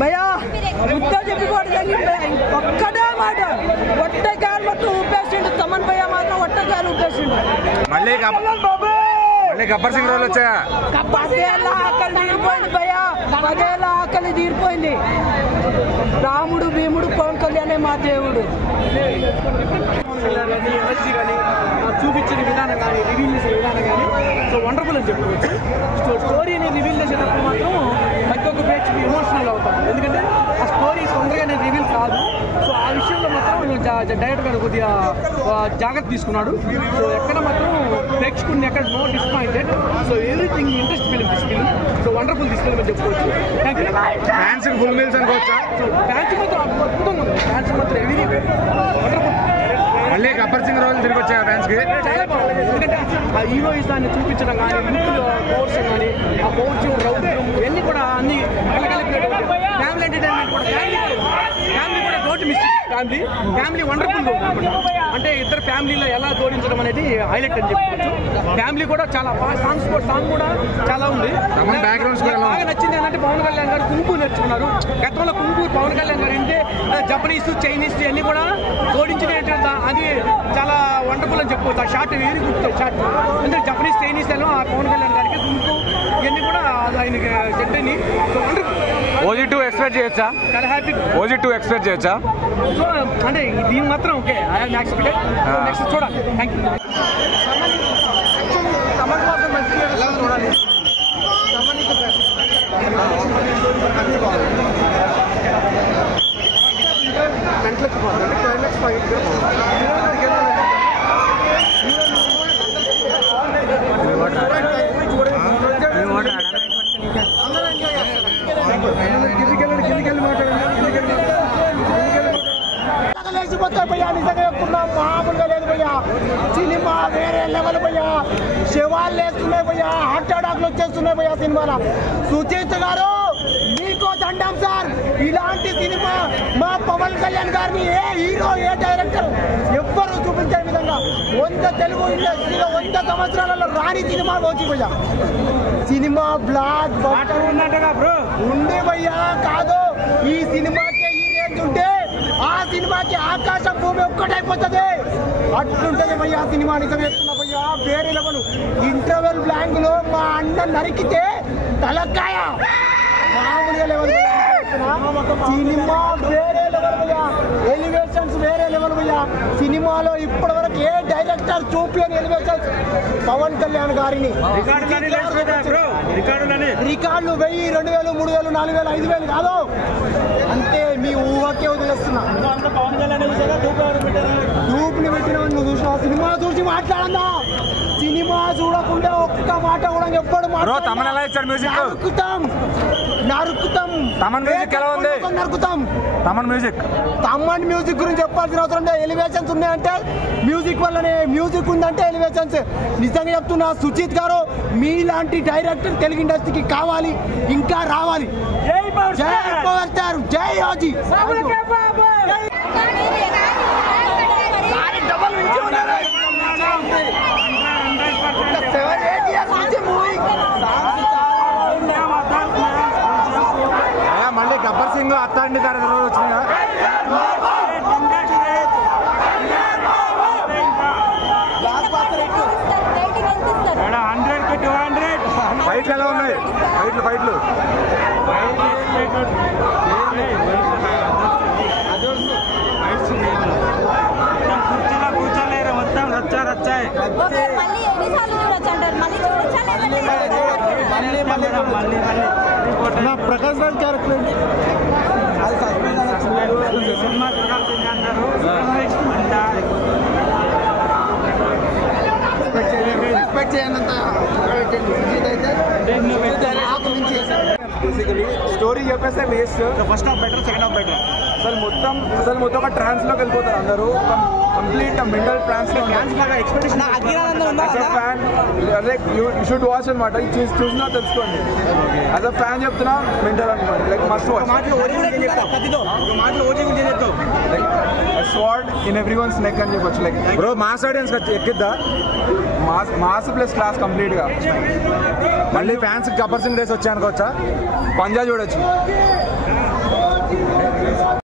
భయ్యా ముద్ద చెప్పిపోవడం ఒక్కటే మాట ఒట్టకాయలు మొత్తం ఊపేసిండు తమన్ భయ్యా మాత్రం ఒట్టకాయలు ఊపేసిండు మళ్ళీ గబ్బర్ సింగ్ రోజులు వచ్చాయా పదేళ్ళ ఆకలి తీరిపోయింది భయ్యా పదేళ్ళ ఆకలి తీరిపోయింది రాముడు భీముడు పవన్ కళ్యాణే మా దేవుడు ఎనర్జీ కానీ చూపించిన విధానం కానీ రివీల్ చేసే విధానం కానీ సో వండర్ఫుల్ అని చెప్పుకోవచ్చు. సో స్టోరీని రివీల్ చేసేటప్పుడు మాత్రం ప్రతి ఒక్క ప్రేక్షకులు ఎమోషనల్ అవుతాం, ఎందుకంటే ఆ స్టోరీ తొందరగానే రివీల్ కాదు. సో ఆ విషయంలో మాత్రం డైరెక్టర్ గారు కొద్దిగా జాగ్రత్త తీసుకున్నాడు. సో ఎక్కడ మాత్రం ప్రేక్షకుడిని ఎక్కడ no disappointed. So everything interest film this film. So wonderful this film అని చెప్పుకోవచ్చు. Thank you. Fans full meals అనుకోవచ్చా? సో ఫ్యాన్స్ మాత్రం అద్భుతంగా ఉంది. ఫ్యాన్స్ మాత్రం ఎవరీ వండర్ఫుల్. మళ్ళీ గబ్బర్ సింగ్ రోజులు తిరిగి వచ్చాయా ఫ్యాన్స్ కి? చాలా బాగుంది, ఎందుకంటే ఆ హీరోయిజాన్ని చూపించడం కానీ కోర్స్ కానీ ఆ కోర్స్ రౌద్రం ఇవన్నీ కూడా అన్ని కలగలిపినటువంటి ఫ్యామిలీ ఎంటర్టైన్మెంట్ కూడా ఫ్యామిలీ కూడా డోంట్ మిస్ ఫ్యామిలీ వండర్ఫుల్ అంటే ఇద్దరు ఫ్యామిలీలో ఎలా జోడించడం అనేది హైలైట్ అని చెప్పుకోవచ్చు. ఫ్యామిలీ కూడా చాలా సాంగ్ కూడా చాలా ఉంది. బాగా నచ్చింది ఏంటంటే పవన్ కళ్యాణ్ గారు కుంపు నేర్చుకున్నారు. గతంలో కుంపు పవన్ కళ్యాణ్ గారు అంటే జపనీస్ చైనీస్ ఇవన్నీ కూడా జోడించిన అది చాలా వండర్ఫుల్ అని చెప్పుకోవచ్చు. ఆ షార్ట్ వెరీ గుడ్ షార్ట్. అంటే జపనీస్ చైనీస్ ఆ పవన్ కళ్యాణ్ గారికి కుంపు ఇవన్నీ కూడా ఆయనకి సెట్ అయినాయి. So wonderful. OG2 ఎక్స్పెక్ట్ చేయొచ్చా? చాలా హ్యాపీ. OG2 ఎక్స్పెక్ట్ చేయొచ్చా? సో అంటే దీని మాత్రం ఓకే ఐఎమ్ ఎక్స్పెక్టెడ్. నెక్స్ట్ చూడాలి. Thank you. తమన్ మాత్రం మంచిగా చూడాలి. మామూలుగా లేదు భయ్యా, సినిమా వేరే లెవెల్ భయ్యా. శవాలు వేస్తున్నాయి భయ్యా, హార్ట్ అటాక్లు వచ్చేస్తున్నాయి భయ్యా సినిమాలో. సుచిత్ గారు మీకు దండం సార్. ఇలాంటి సినిమా మా పవన్ కళ్యాణ్ గారిని ఏ హీరో ఏ డైరెక్టర్ ఎవ్వరూ చూపించే విధంగా 100 తెలుగు ఇండస్ట్రీలో 100 సంవత్సరాలలో రాని సినిమా వచ్చి భయ్యా. సినిమా బ్లాక్ బస్టర్ ఉండే భయ్యా. కాదు, ఈ సినిమాకి ఈ రేంజ్ ఉంటే ఆ సినిమాకి ఆకాశం భూమి ఒక్కటైపోతుంది. అట్లుంటది భయ్యా సినిమా. నిజం చెప్తున్నా భయ్యా, వేరే లెవెల్. ఇంటర్వెల్ బ్లాంక్ లో మా అన్న నరికితే తలకాయ మామూలుగా లెవెల్. సినిమా వేరే లెవెల్ భయ్యా, ఎలివేషన్స్ వేరే లెవెల్ భయ్యా. సినిమాలో ఇప్పటి వరకు ఏ డైరెక్టర్ చూపించని ఎలివేషన్స్ పవన్ కళ్యాణ్ గారిని. రికార్డులు 1000, 2000, 3000, 4000, 5000 కాదు, అంతే మీ ఊహకే వదిలేస్తున్నా. డూప్ని పెట్టిన నువ్వు చూసినా సినిమా చూసి మాట్లాడన్నా. సినిమా చూడకుండా ఒక్క మాట కూడా ఎప్పుడు నరుకుతాం. తమన్ మ్యూజిక్ గురించి చెప్పాల్సిన అవసరం లేదు. ఎలివేషన్స్ ఉన్నాయంటే మ్యూజిక్ వల్లనే, మ్యూజిక్ ఉందంటే ఎలివేషన్స్. నిజంగా చెప్తున్నా సుచిత్ గారు, మీలాంటి డైరెక్టర్ తెలుగు ఇండస్ట్రీకి కావాలి, ఇంకా రావాలి. జై పవర్ స్టార్, జై ఓజీ. మళ్ళీ గబ్బర్ సింగ్ అత్తాండి గారు వచ్చింది కదా. ఫైట్లు ఎలా ఉన్నాయి? ఫైట్లు కూర్చోలేరు, మొత్తం రచ్చాయి. ప్రకాష్ రాజ్ క్యారెక్టర్ సినిమా చూడాల్సింది అన్నారు. ఎక్స్పెక్ట్ చేయనంత బేసికలీ స్టోరీ చెప్పేస్తే waste. First half better, second half better. అసలు మొత్తం ఒక ట్రాన్స్ లోకి వెళ్ళిపోతారు అందరూ. కంప్లీట్ మెంటల్ ట్రాన్స్ లో expectation fan like you should watch అనమాట. చూసినా తెలుసుకోండి. యాజ్ అ ఫ్యాన్ చెప్తున్నా మెంటల్ అనుకోండి. Like must watch. Sword in everyone's neck అని చెప్పొచ్చు. లైక్ బ్రో మాస్ ఆడియన్స్ ఎక్కిద్దా? మాస్ ప్లస్ క్లాస్ కంప్లీట్ గా. మళ్ళీ ఫ్యాన్స్ గబ్బర్ సింగ్ రేస్ వచ్చాయనుకోవచ్చా? పంజా చూడొచ్చు.